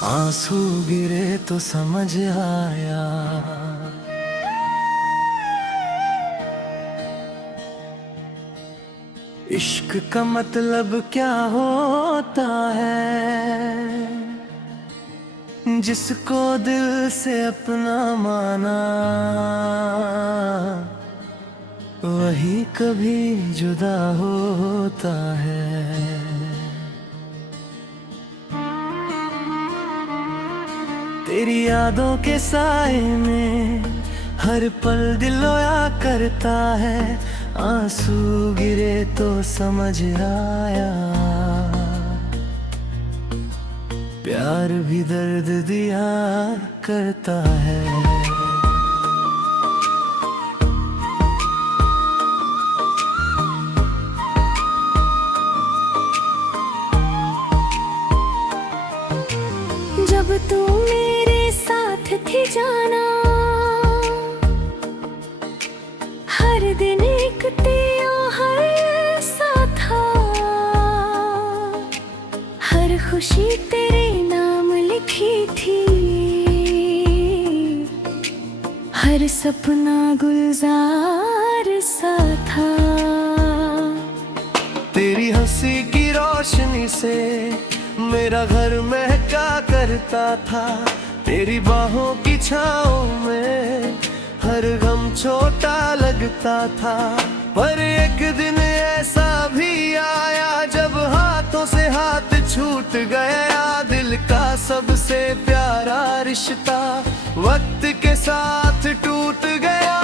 आंसू गिरे तो समझ आया, इश्क का मतलब क्या होता है। जिसको दिल से अपना माना, वही कभी जुदा होता है। तेरी यादों के साए में हर पल दिल रोया करता है। आंसू गिरे तो समझ आया, प्यार भी दर्द दिया करता है। जब तू मेरे साथ थी जाना, हर दिन एक त्योहार सा था। हर खुशी तेरे नाम लिखी थी, हर सपना गुलजार सा था। तेरी हंसी की रोशनी से मेरा घर महका करता था। तेरी बाहों की छाँव में हर गम छोटा लगता था। पर एक दिन ऐसा भी आया जब हाथों से हाथ छूट गया। दिल का सबसे प्यारा रिश्ता वक्त के साथ टूट गया।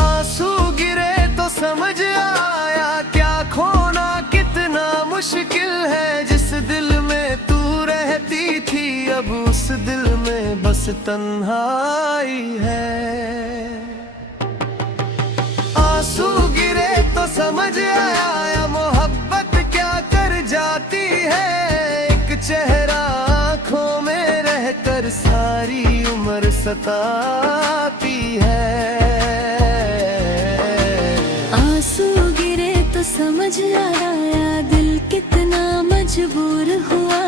आंसू गिरे तो समझ आया, क्या खोना कितना मुश्किल है। जिस दिल में तू रहती थी, अब उस दिल में बस तन्हाई है। आंसू गिरे तो समझ आया, मोहब्बत क्या कर जाती है। एक चेहरा आँखों में रहकर सारी उम्र सताती है। आंसू गिरे तो समझ आया, दिल कितना मजबूर हुआ।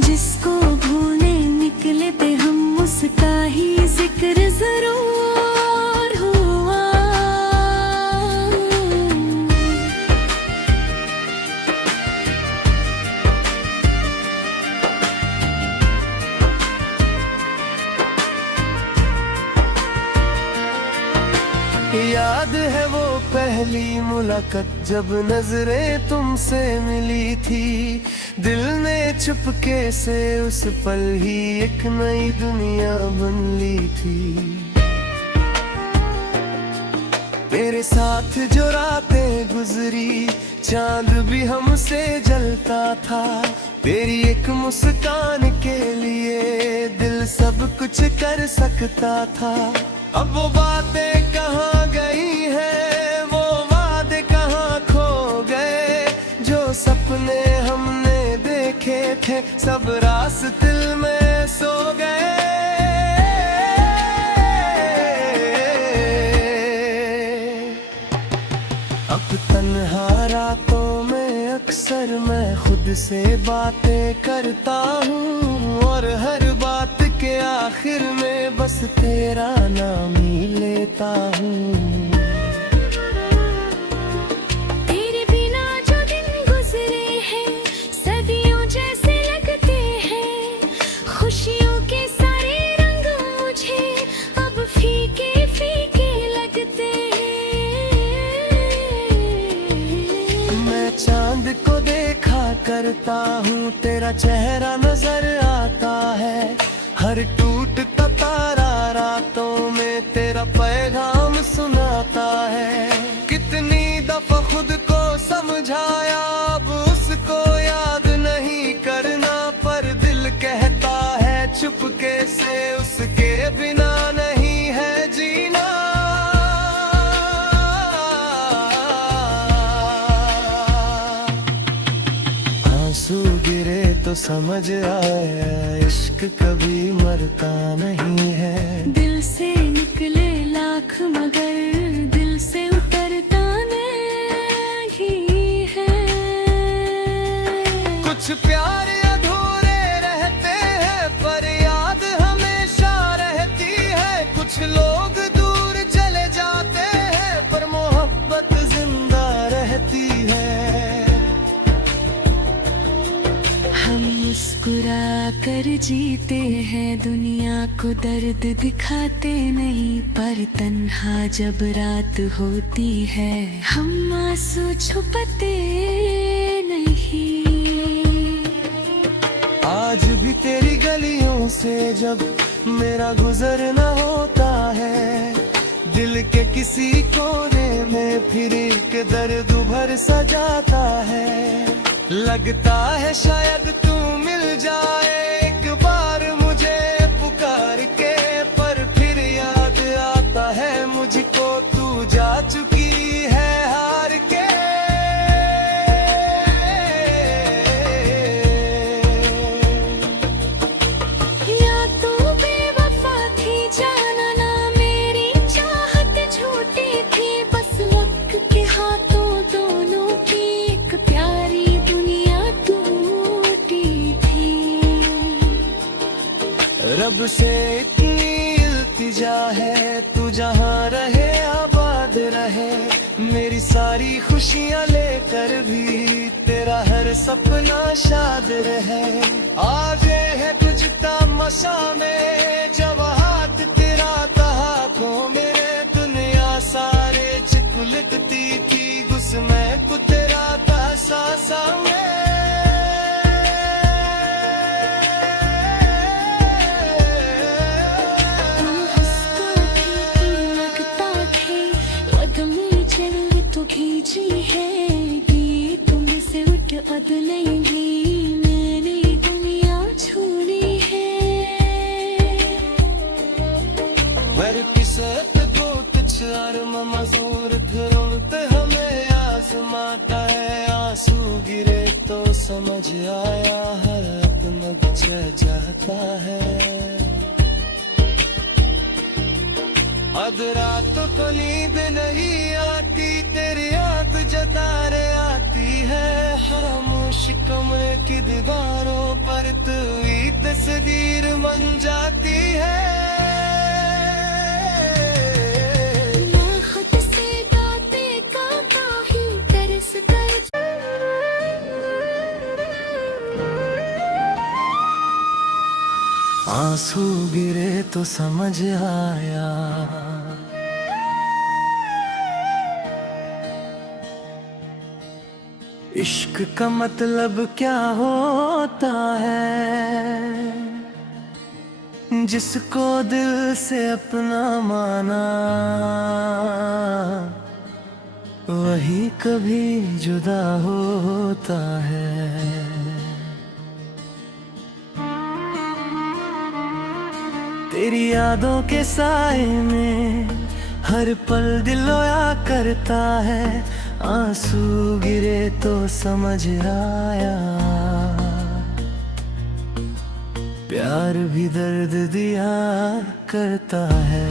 जिसको भूलने निकले थे हम, उसका ही जिक्र जरूर हुआ। याद है वो पहली मुलाकात जब नजरें तुमसे मिली थी। दिल ने चुपके से उस पल ही एक नई दुनिया बन ली थी। तेरे साथ जो रातें गुजरी, चांद भी हमसे जलता था। तेरी एक मुस्कान के लिए दिल सब कुछ कर सकता था। अब वो बातें कहाँ गई हैं, वो वादे कहाँ खो गए। जो सपने हमने देखे थे, सब रास दिल में सो गए। अब तन्हा रातों में अक्सर मैं खुद से बातें करता हूँ, और हर बात के आखिर में बस तेरा नाम ही लेता हूँ। तेरे बिना जो दिन गुजरे हैं, सदियों जैसे लगते हैं। खुशियों के सारे रंग मुझे अब फीके फीके लगते हैं। मैं चांद को देखा करता हूँ, तेरा चेहरा नजर आता है। हर टूटता तारा रातों में तेरा पैगाम सुनाता है। कितनी दफा खुद को समझाया, अब उसको याद नहीं करना। पर दिल कहता है चुपके से, उसके बिना नहीं है जीना। आंसू गिरे तो समझ आया, इश्क कभी मरता नहीं है। दिल से निकले लाख मगर दिल से उतरता नहीं। कुछ प्यार अधूरे रहते हैं पर याद हमेशा रहती है। कुछ लोग दूर चले जाते हैं पर मोहब्बत जिंदा रहती है। हम मुस्कुरा कर जीते हैं, दुनिया को दर्द दिखाते नहीं, पर तन्हा जब रात होती है हम आंसू छुपाते नहीं। आज भी तेरी गलियों से जब मेरा गुजरना होता है, दिल के किसी कोने में फिर एक दर्द उभर सा जाता है। लगता है शायद तू मिल जाए एक बार मुझे पुकार के, पर फिर याद आता है मुझको तू जा चुकी है हार के। या तू बेवफा थी जाना ना, मेरी चाहत झूठी थी, बस वक्त के हाथों दोनों की एक प्यारी दुनिया टूटी थी। रब से इतनी इल्तिजा है तू जहाँ रहे आबाद रहे, मेरी सारी खुशियाँ लेकर भी तेरा हर सपना शाद रहे। आज है तुझ तमाशा में जब हाथ तेरा कहा को मेरे, दुनिया सारे चिकुलती थी गुस में को तेरा तहसासा में। खींची है कि तुमसे उठ अद नहीं, मैंने दुनिया छोड़ी है। पर किसत को तुझ अरमा मजूर फिरते हमें आजमाता है। आंसू गिरे तो समझ आया हर अपना जाता है। अध रात को नींद नहीं आती तेरी याद जतारे आती है। खामोश कमरे की दीवारों पर तू ही तस्वीर बन जाती है। ना खुद से गाते का काहे तरस कर। आंसू गिरे तो समझ आया इश्क का मतलब क्या होता है। जिसको दिल से अपना माना वही कभी जुदा होता है। तेरी यादों के साए में हर पल दिल रोया करता है। आंसू गिरे तो समझ आया प्यार भी दर्द दिया करता है।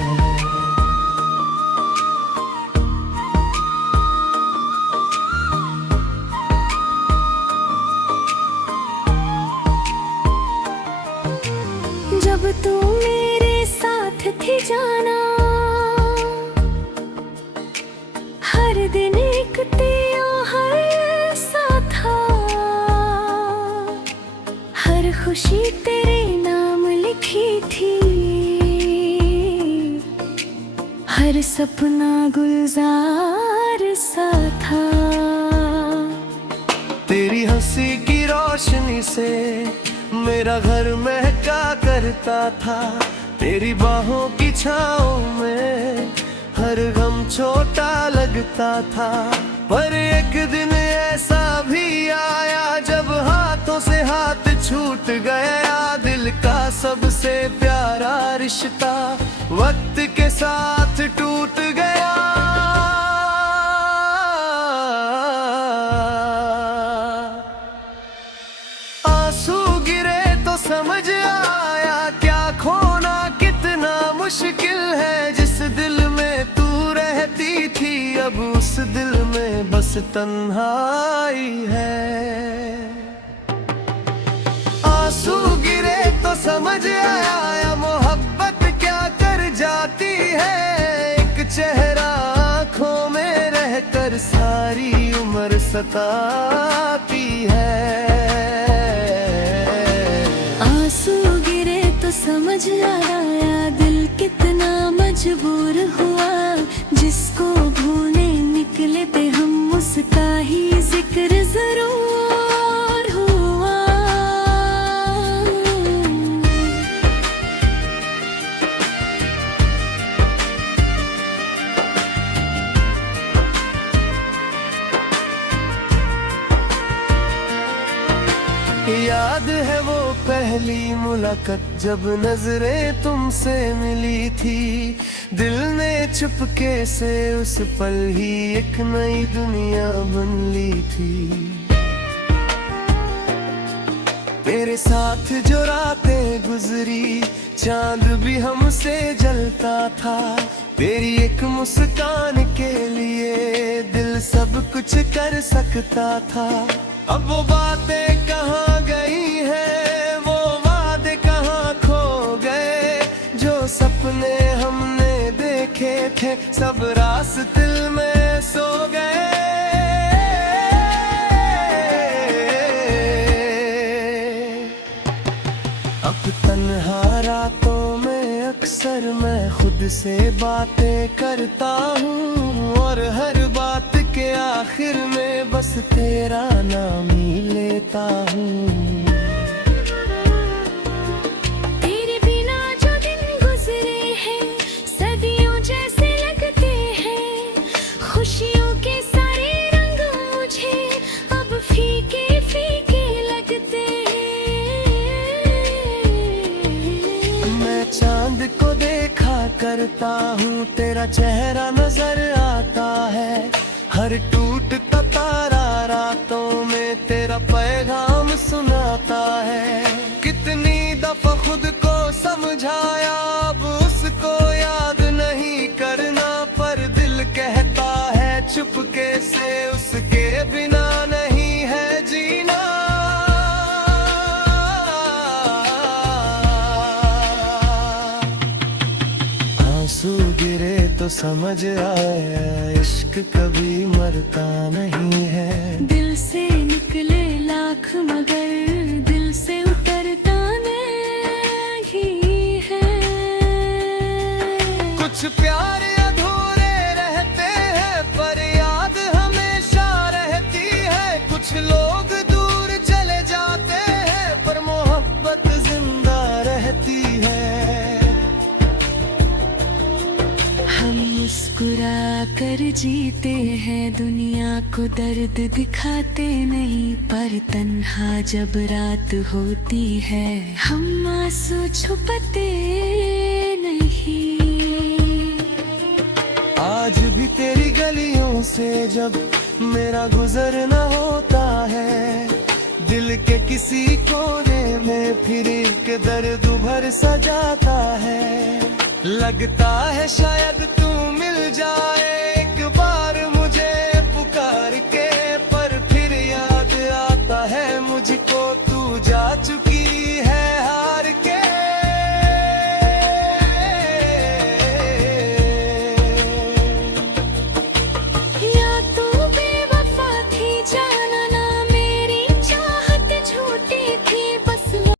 जब तू मेरे साथ थी जाना, हर दिन एक त्योहार सा था। हर खुशी तेरे नाम लिखी थी, हर सपना गुलजार सा था। तेरी हंसी की रोशनी से मेरा घर महका करता था। तेरी बाहों की छाँव में हर गम छोटा लगता था। पर एक दिन ऐसा भी आया जब हाथों से हाथ छूट गया। दिल का सबसे प्यारा रिश्ता वक्त के साथ टूट गया। आंसू गिरे तो समझ आया क्या खोना कितना मुश्किल है। जिस दिल में तू रहती थी अब उस दिल में बस तन्हाई है। आंसू गिरे तो समझ आया मोहब्बत क्या कर जाती है। एक चेहरा आंखों में रहकर सारी उम्र सताती है। आंसू गिरे तो समझ आया दिल कितना मजबूर हुआ। जिसको भूलने निकले थे हम उसका ही जिक्र जरूर हुआ। याद है वो पहली मुलाकात जब नजरें तुमसे मिली थी। दिल ने चुपके से उस पल ही एक नई दुनिया बन ली थी। मेरे साथ जो रातें गुजरी चांद भी हमसे जलता था। तेरी एक मुस्कान के लिए दिल सब कुछ कर सकता था। अब वो बातें कहाँ गई हैं, वो वादे कहाँ खो गए। जो सपने हमने देखे थे सब रास दिल में सो गए। अब तन्हा रातों में अक्सर मैं खुद से बातें करता हूँ और हर बात के आखिर में बस तेरा नाम ही लेता हूँ। तेरे बिना जो दिन गुजरे हैं सदियों जैसे लगते हैं। खुशियों के सारे रंग मुझे अब फीके फीके लगते हैं। मैं चांद को देखा करता हूँ तेरा चेहरा नजर आता है। हर टूटता तारा रातों में तेरा पैगाम सुनाता है। कितनी दफा खुद को समझाया अब उसको याद नहीं करना। पर दिल कहता है चुपके से उसके बिना नहीं है जीना। आंसू गिरे तो समझ आया इश्क कभी मरता नहीं है। दिल से निकले लाख मगर दिल से उतरता नहीं है। कुछ प्यार अधूरे रहते हैं पर याद हमेशा रहती है। कुछ लोग दूर चले जाते हैं पर मोहब्बत जिंदा रहती है। हम मुस्कुरा कर जीते हैं दुनिया को दर्द दिखाते नहीं। पर तन्हा जब रात होती है हम आंसू छुपाते नहीं। आज भी तेरी गलियों से जब मेरा गुजरना होता है दिल के किसी कोने में फिर एक दर्द उभर सा जाता है। लगता है शायद तू मिल जाए